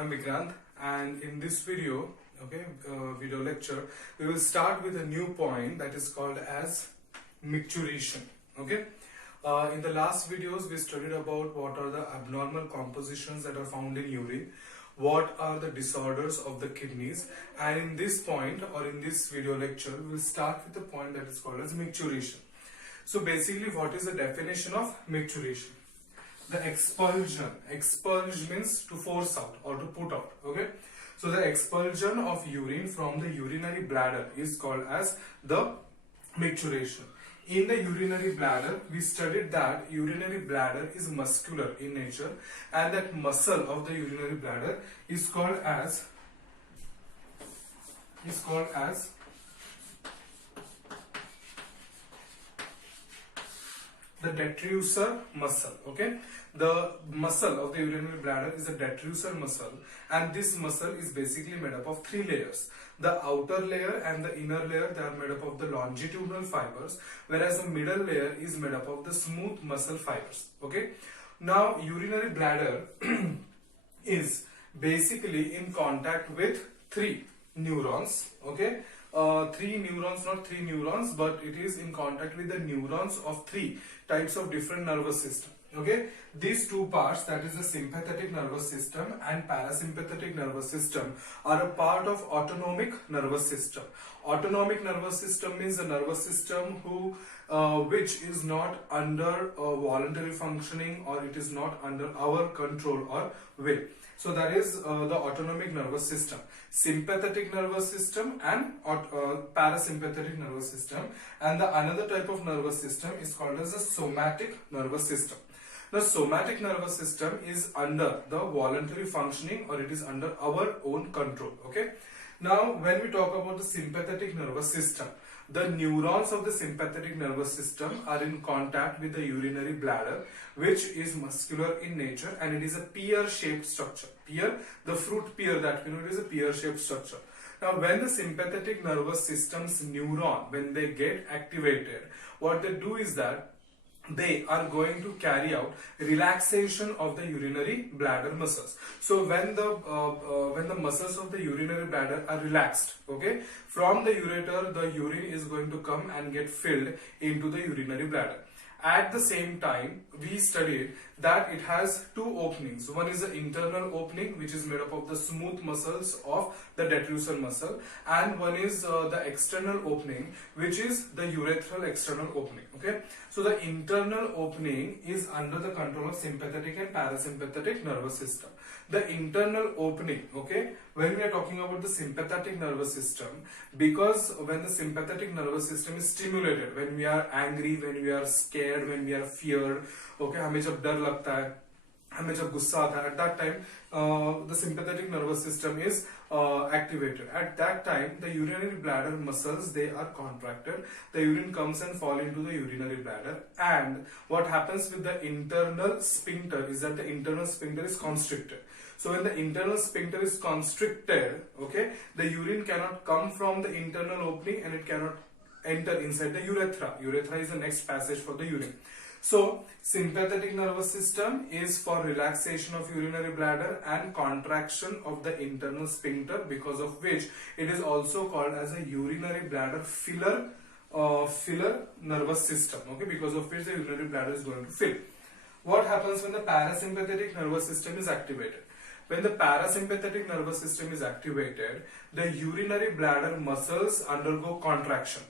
I'm Vikrant, and in this video, video lecture, we will start with a new point that is called as micturition. In the last videos, we studied about what are the abnormal compositions that are found in urine, what are the disorders of the kidneys, and in this point or in this video lecture, we will start with the point that is called as micturition. So basically, what is the definition of micturition? The expulsion. Expulge means to force out or to put out. So the expulsion of urine from the urinary bladder is called as the micturition. In the urinary bladder, we studied that urinary bladder is muscular in nature, and that muscle of the urinary bladder is called as the detrusor muscle. The muscle of the urinary bladder is a detrusor muscle, and this muscle is basically made up of three layers. The outer layer and the inner layer, they are made up of the longitudinal fibers, whereas the middle layer is made up of the smooth muscle fibers. Now urinary bladder is basically in contact with three neurons. Three neurons, not three neurons, but it is in contact with the neurons of three types of different nervous system. These two parts, that is the sympathetic nervous system and parasympathetic nervous system, are a part of autonomic nervous system. Autonomic nervous system means the nervous system which is not under voluntary functioning, or it is not under our control or will. So that is the autonomic nervous system. Sympathetic nervous system and parasympathetic nervous system, and the another type of nervous system is called as the somatic nervous system. The somatic nervous system is under the voluntary functioning, or it is under our own control. Now when we talk about the sympathetic nervous system, the neurons of the sympathetic nervous system are in contact with the urinary bladder, which is muscular in nature, and it is a pear-shaped structure. Pear, the fruit pear that we know, it is a pear-shaped structure. Now when the sympathetic nervous system's neuron, when they get activated, what they do is that they are going to carry out relaxation of the urinary bladder muscles. So when the muscles of the urinary bladder are relaxed, from the ureter, the urine is going to come and get filled into the urinary bladder. At the same time, we studied that it has two openings. One is the internal opening, which is made up of the smooth muscles of the detrusor muscle, and one is the external opening, which is the urethral external opening. So the internal opening is under the control of sympathetic and parasympathetic nervous system. The internal opening, when we are talking about the sympathetic nervous system, because when the sympathetic nervous system is stimulated, when we are angry, when we are scared, when we are feared, हमें जब डर लगता है, हमें जब गुस्सा आता है, at that time the sympathetic nervous system is activated. At that time, the urinary bladder muscles, they are contracted. The urine comes and fall into the urinary bladder, and what happens with the internal sphincter is that the internal sphincter is constricted. So when the internal sphincter is constricted, the urine cannot come from the internal opening, and it cannot enter inside the urethra. Urethra is the next passage for the urine. So sympathetic nervous system is for relaxation of urinary bladder and contraction of the internal sphincter, because of which it is also called as a urinary bladder filler nervous system, because of which the urinary bladder is going to fill. What happens when the parasympathetic nervous system is activated? When the parasympathetic nervous system is activated, the urinary bladder muscles undergo contraction.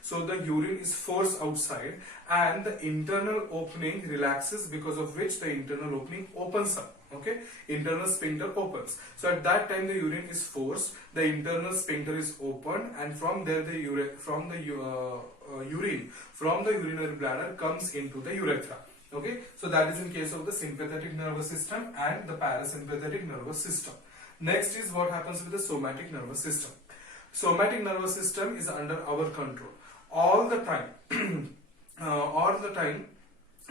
So the urine is forced outside, and the internal opening relaxes, because of which the internal opening opens up. Internal sphincter opens. So at that time, the urine is forced, the internal sphincter is opened, and from there the urine from the urinary bladder comes into the urethra. So that is in case of the sympathetic nervous system and the parasympathetic nervous system. Next is what happens with the somatic nervous system. Somatic nervous system is under our control all the time.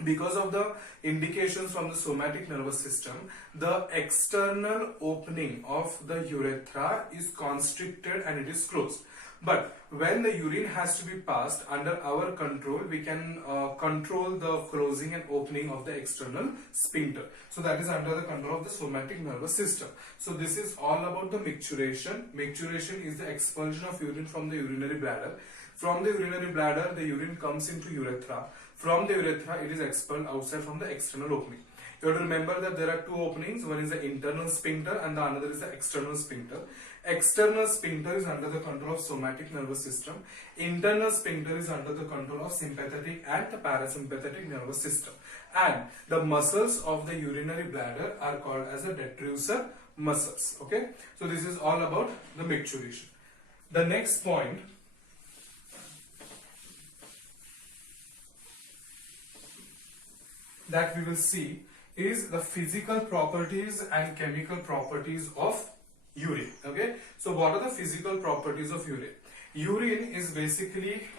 Because of the indications from the somatic nervous system, the external opening of the urethra is constricted and it is closed. But when the urine has to be passed under our control, we can control the closing and opening of the external sphincter. So that is under the control of the somatic nervous system. So this is all about the micturition. Micturition is the expulsion of urine from the urinary bladder. From the urinary bladder, the urine comes into urethra. From the urethra, it is expelled outside from the external opening. You have to remember that there are two openings. One is the internal sphincter and the another is the external sphincter. External sphincter is under the control of somatic nervous system. Internal sphincter is under the control of sympathetic and the parasympathetic nervous system. And the muscles of the urinary bladder are called as the detrusor muscles. Okay. So this is all about the micturition. The next point that we will see is the physical properties and chemical properties of urine. Okay, so what are the physical properties of urine? Urine is basically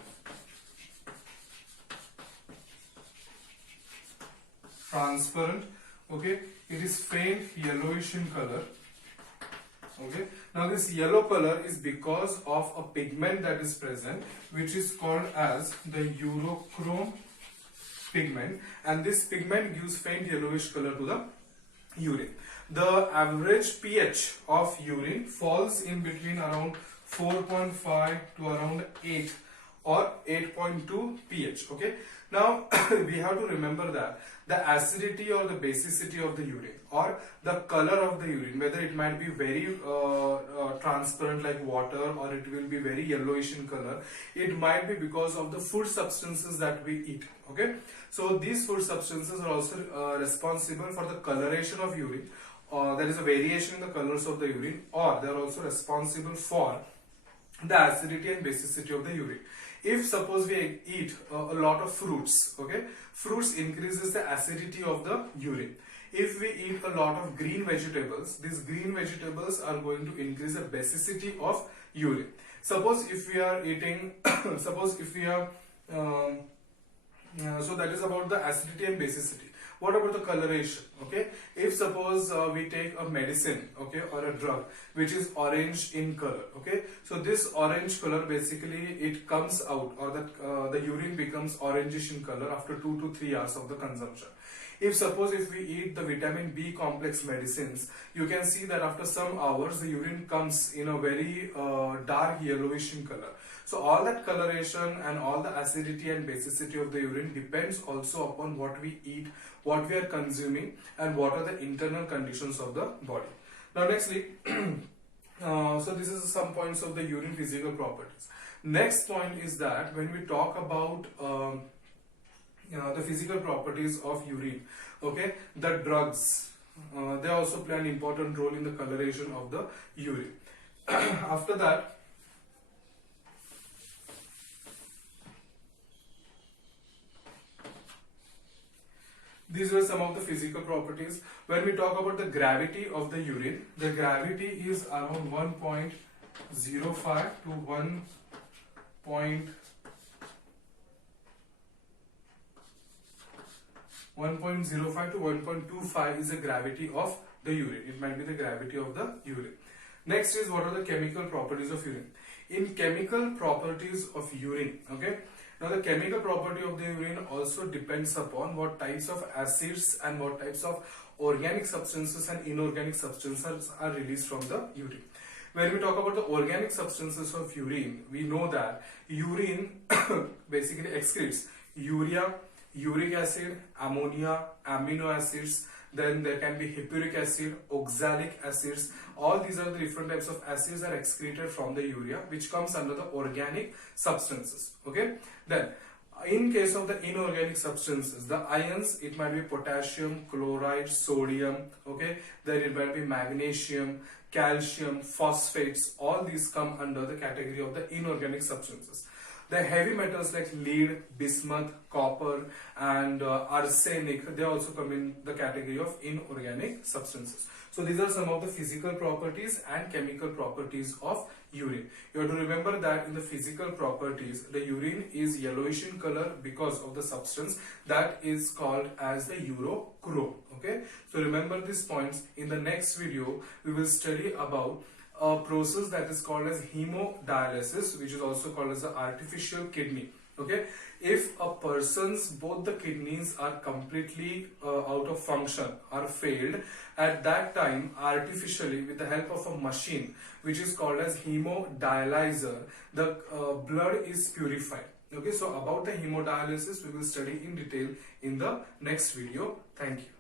transparent. Okay, it is faint yellowish in color. Okay, now this yellow color is because of a pigment that is present, which is called as the urochrome pigment, and this pigment gives faint yellowish color to the urine. The average pH of urine falls in between around 4.5 to around 8 or 8.2 pH. Okay, now we have to remember that the acidity or the basicity of the urine or the color of the urine, whether it might be very transparent like water or it will be very yellowish in color, it might be because of the food substances that we eat. Okay, so these food substances are also responsible for the coloration of urine. There is a variation in the colors of the urine, or they are also responsible for the acidity and basicity of the urine. If suppose we eat a lot of fruits, okay, fruits increases the acidity of the urine. If we eat a lot of green vegetables, these green vegetables are going to increase the basicity of urine. Suppose if we are eating, suppose if we are, so that is about the acidity and basicity. What about the coloration? Okay, if suppose we take a medicine, okay, or a drug which is orange in color, okay, so this orange color basically it comes out, or the urine becomes orangish in color after 2 to 3 hours of the consumption. If suppose if we eat the vitamin B complex medicines, you can see that after some hours the urine comes in a very dark yellowish in color. So all that coloration and all the acidity and basicity of the urine depends also upon what we eat, what we are consuming, and what are the internal conditions of the body. Now nextly, so this is some points of the urine physical properties. Next point is that when we talk about the physical properties of urine, okay, the drugs, they also play an important role in the coloration of the urine. After that, these were some of the physical properties. When we talk about the gravity of the urine, the gravity is around 1.05 to 1.05 to 1.25 is the gravity of the urine. It might be the gravity of the urine. Next is what are the chemical properties of urine. In chemical properties of urine, okay, now the chemical property of the urine also depends upon what types of acids and what types of organic substances and inorganic substances are released from the urine. When we talk about the organic substances of urine, we know that urine basically excretes urea, uric acid, ammonia, amino acids, then there can be hippuric acid, oxalic acids. All these are the different types of acids that are excreted from the urea, which comes under the organic substances. Okay. Then, in case of the inorganic substances, the ions, it might be potassium, chloride, sodium. Okay. Then it might be magnesium, calcium, phosphates. All these come under the category of the inorganic substances. The heavy metals like lead, bismuth, copper, and arsenic, they also come in the category of inorganic substances. So these are some of the physical properties and chemical properties of urine. You have to remember that in the physical properties, the urine is yellowish in color because of the substance that is called as the urochrome. Okay, so remember these points. In the next video, we will study about a process that is called as hemodialysis, which is also called as the artificial kidney. Okay, if a person's both the kidneys are completely out of function or failed, at that time artificially with the help of a machine which is called as hemodialyzer, the blood is purified. Okay, so about the hemodialysis we will study in detail in the next video. Thank you.